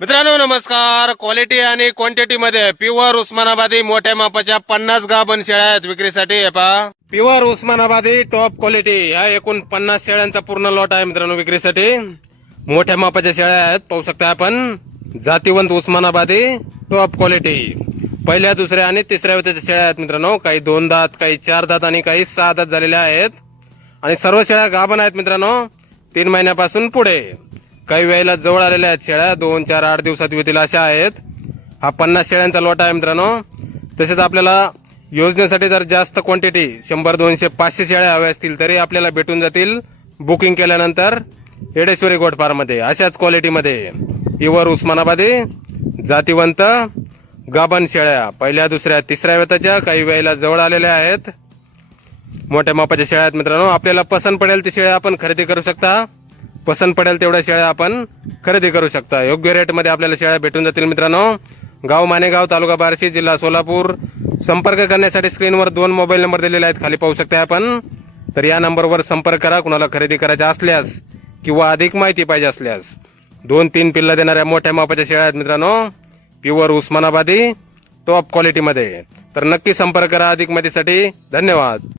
मित्रांनो नमस्कार. क्वालिटी आणि क्वांटिटी मध्ये प्युअर उस्मानाबादी मोठ्या मापाच्या 50 गाभण शेळ्या आहेत विक्रीसाठी. हे पहा, प्युअर उस्मानाबादी टॉप क्वालिटी या एकूण 50 शेळ्यांचा पूर्ण लॉट आहे मित्रांनो विक्रीसाठी. मोठ्या मापाच्या शेळ्या आहेत, पाहू शकता आपण. जातीवंत उस्मानाबादी टॉप क्वालिटी. पहिल्या दुसऱ्या आणि तिसऱ्या वेताच्या शेळ्या आहेत मित्रांनो. काही 2 दात, काही 4 दात आणि काही 6 दात झालेल्या आहेत. आणि सर्व शेळ्या गाभण आहेत मित्रांनो, 3 महिन्यापासून पुढे. काही वेळेला जवळ आलेल्या आहेत शेळ्या, 2, 4, 8 दिवसात येतील अशा आहेत. हा 50 शेळ्यांचा लॉट आहे मित्रांनो. तसेच आपल्याला योजनेसाठी जर जास्त क्वांटिटी 100, 200, 500 शेळ्या हव्या असतील तरी आपल्याला भेटून जातील बुकिंग केल्यानंतर येडेश्वरी गोट फार्म मध्ये. अशाच क्वालिटीमध्ये प्युअर उस्मानाबादी जातीवंत गाभण शेळ्या पहिल्या दुसऱ्या तिसऱ्या वेताच्या, काही वेळेला जवळ आलेल्या आहेत. मोठ्या मापाच्या शेळ्या आहेत मित्रांनो. आपल्याला पसंत पडेल ती शेळ्या आपण खरेदी करू शकता. पसंत पडेल तेवढ्या शेळ्या आपण खरेदी करू शकता. योग्य रेट मध्ये आपल्याला शेळ्या भेटून जातील मित्रांनो. गाव मानेगाव, तालुका बार्शी, जिल्हा सोलापूर. संपर्क करण्यासाठी स्क्रीनवर 2 मोबाईल नंबर दिलेले आहेत, खाली पाहू शकता आपण. तर या नंबरवर संपर्क करा कुणाला खरेदी करायचे असल्यास किंवा अधिक माहिती पाहिजे असल्यास. 2-3 पिल्ला देणाऱ्या मोठ्या मापाच्या शेळ्या आहेत मित्रांनो, प्युअर उस्मानाबादी टॉप क्वालिटी मध्ये. तर नक्की संपर्क करा अधिक माहितीसाठी. धन्यवाद.